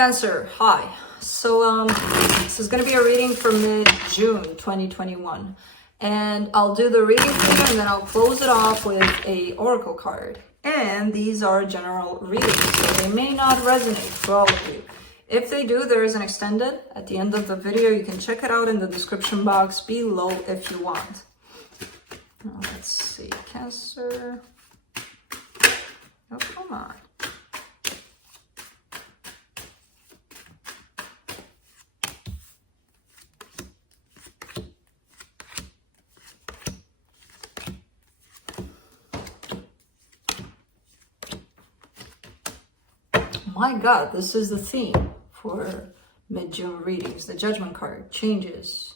Cancer, hi. So this is going to be a reading for mid-June 2021. And I'll do the reading for you and then I'll close it off with a oracle card. And these are general readings, so they may not resonate for all of you. If they do, there is an extended at the end of the video. You can check it out in the description box below if you want. Now, let's see, Cancer. Oh, come on. My God, this is the theme for mid-June readings. The Judgment card, changes.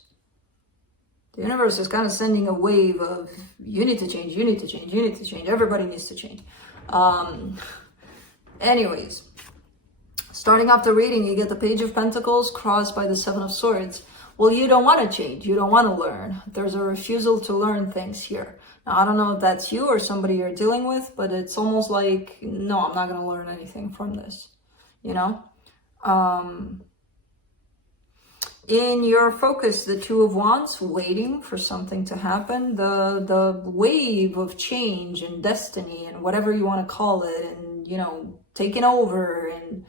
The universe is kind of sending a wave of, you need to change, you need to change, you need to change. Everybody needs to change. Anyways, starting off the reading, you get the Page of Pentacles crossed by the Seven of Swords. Well, you don't want to change. You don't want to learn. There's a refusal to learn things here. Now, I don't know if that's you or somebody you're dealing with, but it's almost like, no, I'm not going to learn anything from this. You know? In your focus, the Two of Wands, waiting for something to happen. The wave of change and destiny and whatever you want to call it, and, you know, taking over and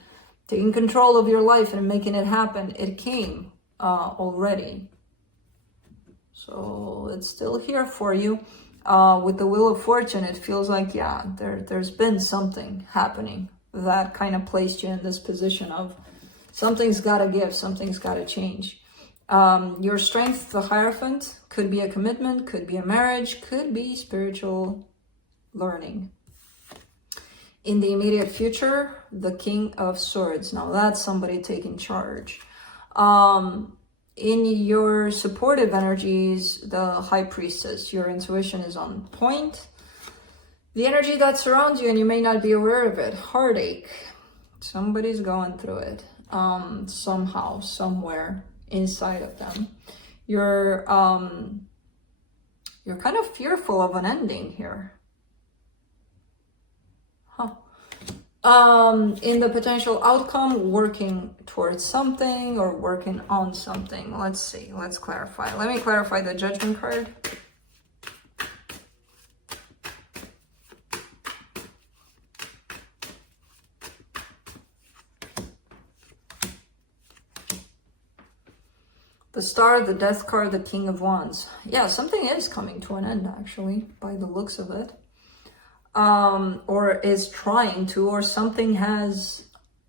taking control of your life and making it happen. It came already. So it's still here for you. With the Wheel of Fortune, it feels like, yeah, there's been something happening that kind of placed you in this position of something's got to give, something's got to change. Your Strength, the Hierophant, could be a commitment, could be a marriage, could be spiritual learning. In the immediate future, the King of Swords. Now that's somebody taking charge. In your supportive energies, the High Priestess, your intuition is on point. The energy that surrounds you, and you may not be aware of it, heartache. Somebody's going through it somehow, somewhere inside of them. You're kind of fearful of an ending here. In the potential outcome, working towards something or working on something. Let's see, let's clarify. Let me clarify the Judgment card. The Star, the Death card, the King of Wands. Yeah, something is coming to an end, actually, by the looks of it. Or is trying to, or something has...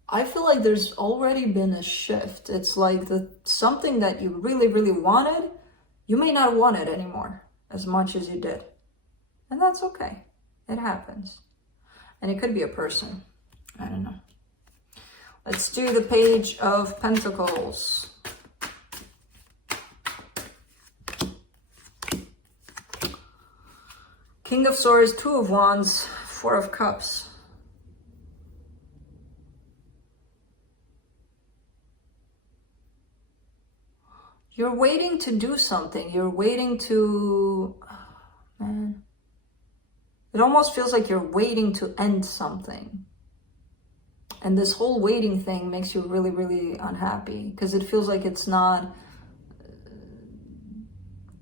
I feel like there's already been a shift. It's like something that you really, really wanted, you may not want it anymore as much as you did. And that's okay. It happens. And it could be a person. I don't know. Let's do the Page of Pentacles. King of Swords, Two of Wands, Four of Cups. You're waiting to do something. You're waiting to... Oh, man. It almost feels like you're waiting to end something. And this whole waiting thing makes you really, really unhappy. Because it feels like it's not...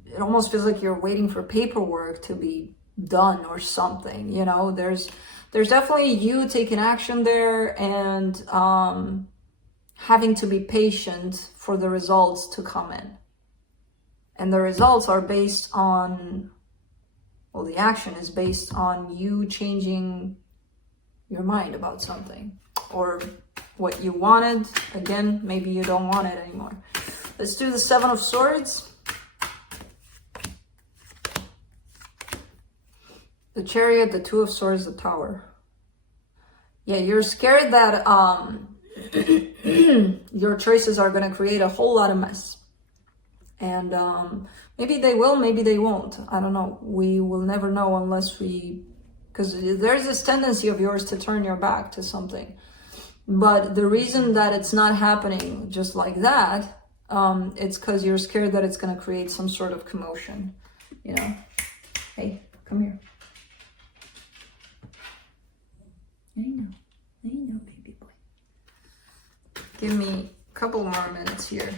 It almost feels like you're waiting for paperwork to be done or something, you know. There's definitely you taking action there and having to be patient for the results to come in. And the results are based on, well, the action is based on you changing your mind about something or what you wanted. Again, maybe you don't want it anymore. Let's do the Seven of Swords. The Chariot, the Two of Swords, the Tower. Yeah, you're scared that your choices are going to create a whole lot of mess. And maybe they will, maybe they won't. I don't know. We will never know unless we... Because there's this tendency of yours to turn your back to something. But the reason that it's not happening just like that, it's because you're scared that it's going to create some sort of commotion. You know? Hey, come here. I know, baby boy. Give me a couple more minutes here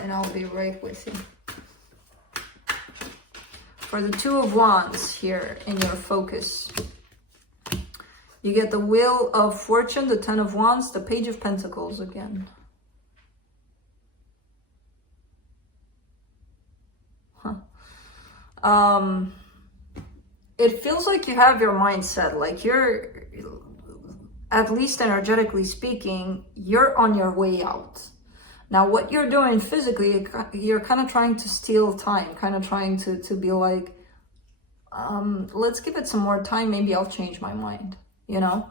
and I'll be right with you. For the Two of Wands here in your focus, you get the Wheel of Fortune, the Ten of Wands, the Page of Pentacles again. It feels like you have your mind set, like you're, at least energetically speaking, you're on your way out. Now, what you're doing physically, you're kind of trying to steal time, kind of trying to be like, let's give it some more time, maybe I'll change my mind, you know?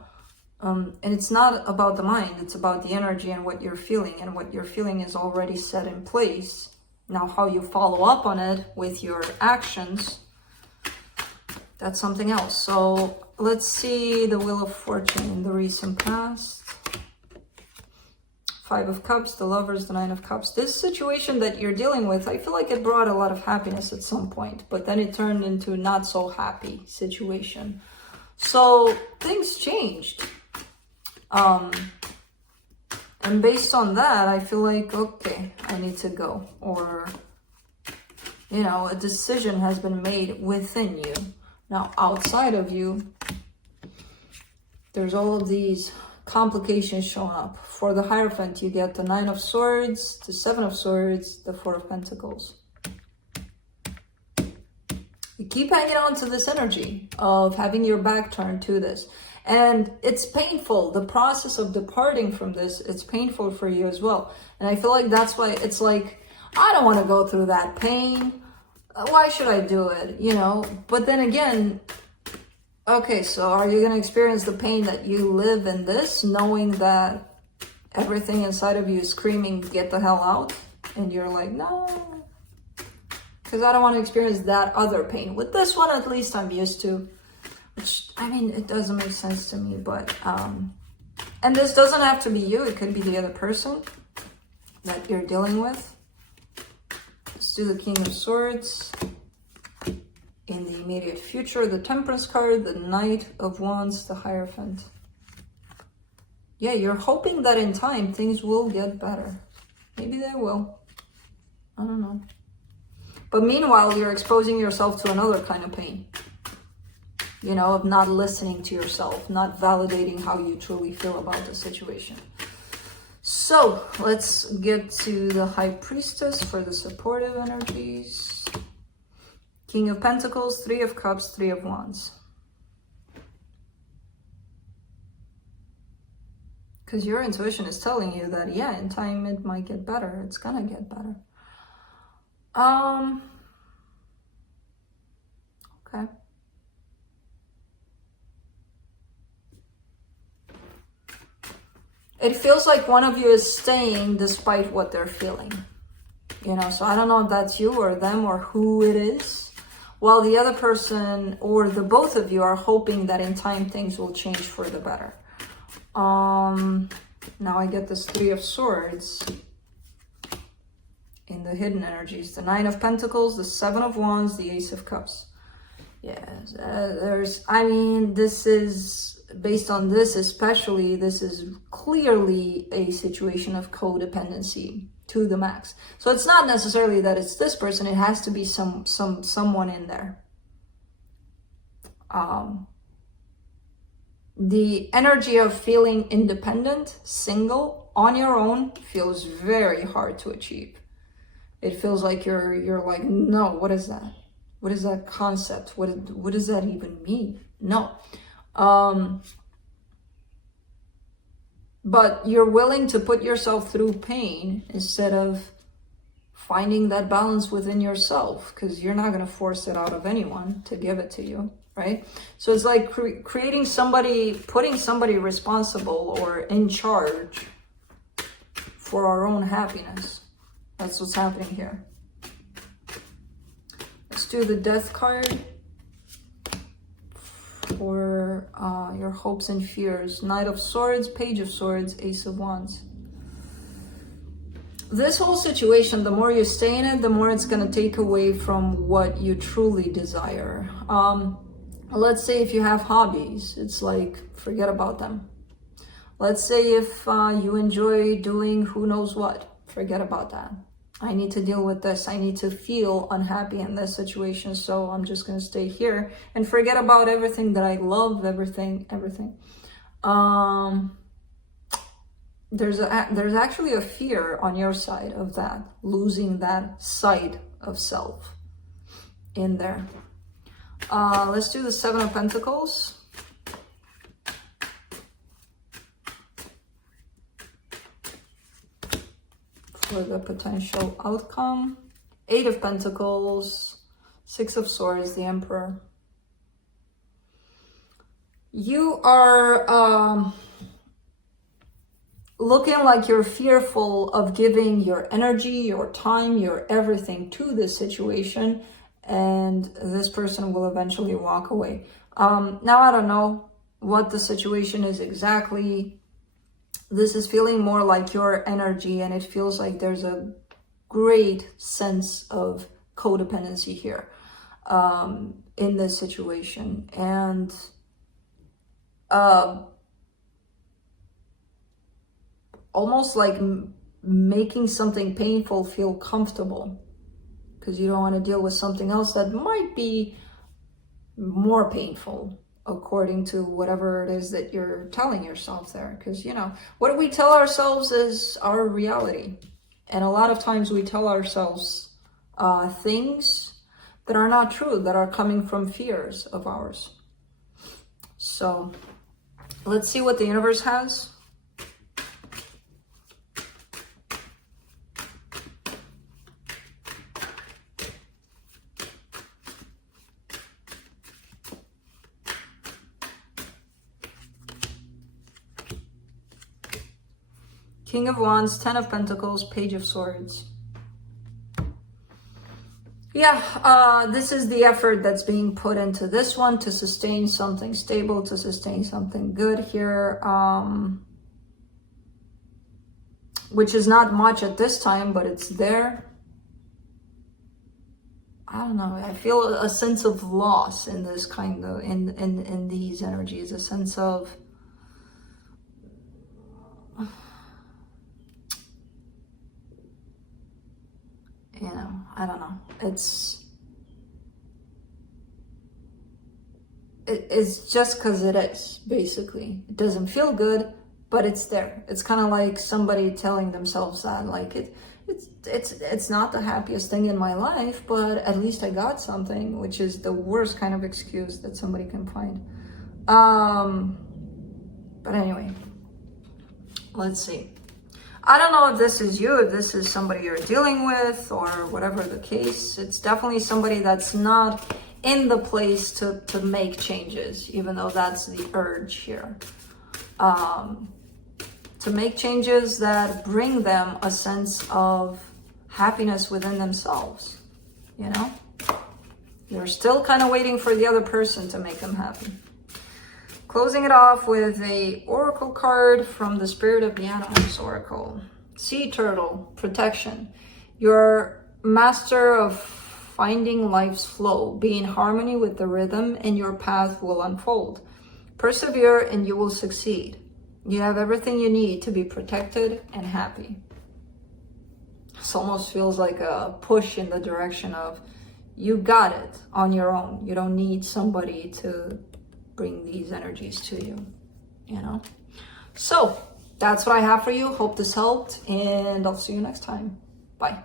And it's not about the mind, it's about the energy and what you're feeling, and what you're feeling is already set in place. Now, how you follow up on it with your actions, that's something else. So let's see the Wheel of Fortune in the recent past. Five of Cups, the Lovers, the Nine of Cups. This situation that you're dealing with, I feel like it brought a lot of happiness at some point, but then it turned into a not so happy situation. So things changed. And based on that, I feel like, okay, I need to go. Or, you know, a decision has been made within you. Now, outside of you, there's all of these complications showing up. For the Hierophant, you get the Nine of Swords, the Seven of Swords, the Four of Pentacles. You keep hanging on to this energy of having your back turned to this. And it's painful. The process of departing from this, it's painful for you as well. And I feel like that's why it's like, I don't want to go through that pain. Why should I do it? You know, but then again, okay, so are you going to experience the pain that you live in this, knowing that everything inside of you is screaming, get the hell out? And you're like, no, because I don't want to experience that other pain. With this one, at least I'm used to, which, I mean, it doesn't make sense to me, but, and this doesn't have to be you. It could be the other person that you're dealing with. Let's do the King of Swords. In the immediate future, the Temperance card, the Knight of Wands, the Hierophant. Yeah, you're hoping that in time things will get better. Maybe they will. I don't know. But meanwhile, you're exposing yourself to another kind of pain. You know, of not listening to yourself, not validating how you truly feel about the situation. So, let's get to the High Priestess for the supportive energies. King of Pentacles, Three of Cups, Three of Wands. Because your intuition is telling you that, yeah, in time it might get better. It's gonna get better. Okay. It feels like one of you is staying despite what they're feeling. You know, so I don't know if that's you or them or who it is. While the other person or the both of you are hoping that in time things will change for the better. Now I get this Three of Swords in the hidden energies. The Nine of Pentacles, the Seven of Wands, the Ace of Cups. Yes, I mean, this is, based on this especially, this is clearly a situation of codependency to the max. So it's not necessarily that it's this person, it has to be someone in there. The energy of feeling independent, single, on your own feels very hard to achieve. It feels like you're like, no, what is that? What is that concept? What does that even mean? No. But you're willing to put yourself through pain instead of finding that balance within yourself, because you're not going to force it out of anyone to give it to you, right? So it's like creating somebody, putting somebody responsible or in charge for our own happiness. That's what's happening here. Let's do the Death card for your hopes and fears. Knight of Swords, Page of Swords, Ace of Wands. This whole situation, the more you stay in it, the more it's going to take away from what you truly desire. Let's say if you have hobbies, it's like, forget about them. Let's say if you enjoy doing who knows what, forget about that. I need to deal with this. I need to feel unhappy in this situation. So I'm just going to stay here and forget about everything that I love, everything. There's actually a fear on your side of that, losing that side of self in there. Let's do the Seven of Pentacles. For the potential outcome. Eight of Pentacles, Six of Swords, the Emperor. You are looking like you're fearful of giving your energy, your time, your everything to this situation, and this person will eventually walk away. Now, I don't know what the situation is exactly. This is feeling more like your energy, and it feels like there's a great sense of codependency here in this situation. And almost like making something painful feel comfortable, because you don't want to deal with something else that might be more painful, according to whatever it is that you're telling yourself there. Because, you know, what we tell ourselves is our reality. And a lot of times we tell ourselves things that are not true, that are coming from fears of ours. So let's see what the universe has. King of Wands, Ten of Pentacles, Page of Swords. Yeah, this is the effort that's being put into this one to sustain something stable, to sustain something good here, which is not much at this time, but it's there. I don't know. I feel a sense of loss in this kind of, in these energies, a sense of, you know, I don't know. It's just because it is, basically. It doesn't feel good, but it's there. It's kind of like somebody telling themselves that, like, it's not the happiest thing in my life, but at least I got something, which is the worst kind of excuse that somebody can find. But anyway, let's see. I don't know if this is you, if this is somebody you're dealing with, or whatever the case. It's definitely somebody that's not in the place to make changes, even though that's the urge here. To make changes that bring them a sense of happiness within themselves, you know? They're still kind of waiting for the other person to make them happy. Closing it off with a oracle card from the Spirit of the Animals Oracle. Sea Turtle, protection. You're master of finding life's flow. Be in harmony with the rhythm and your path will unfold. Persevere and you will succeed. You have everything you need to be protected and happy. This almost feels like a push in the direction of you got it on your own. You don't need somebody to bring these energies to you, you know? So that's what I have for you. Hope this helped, and I'll see you next time. Bye.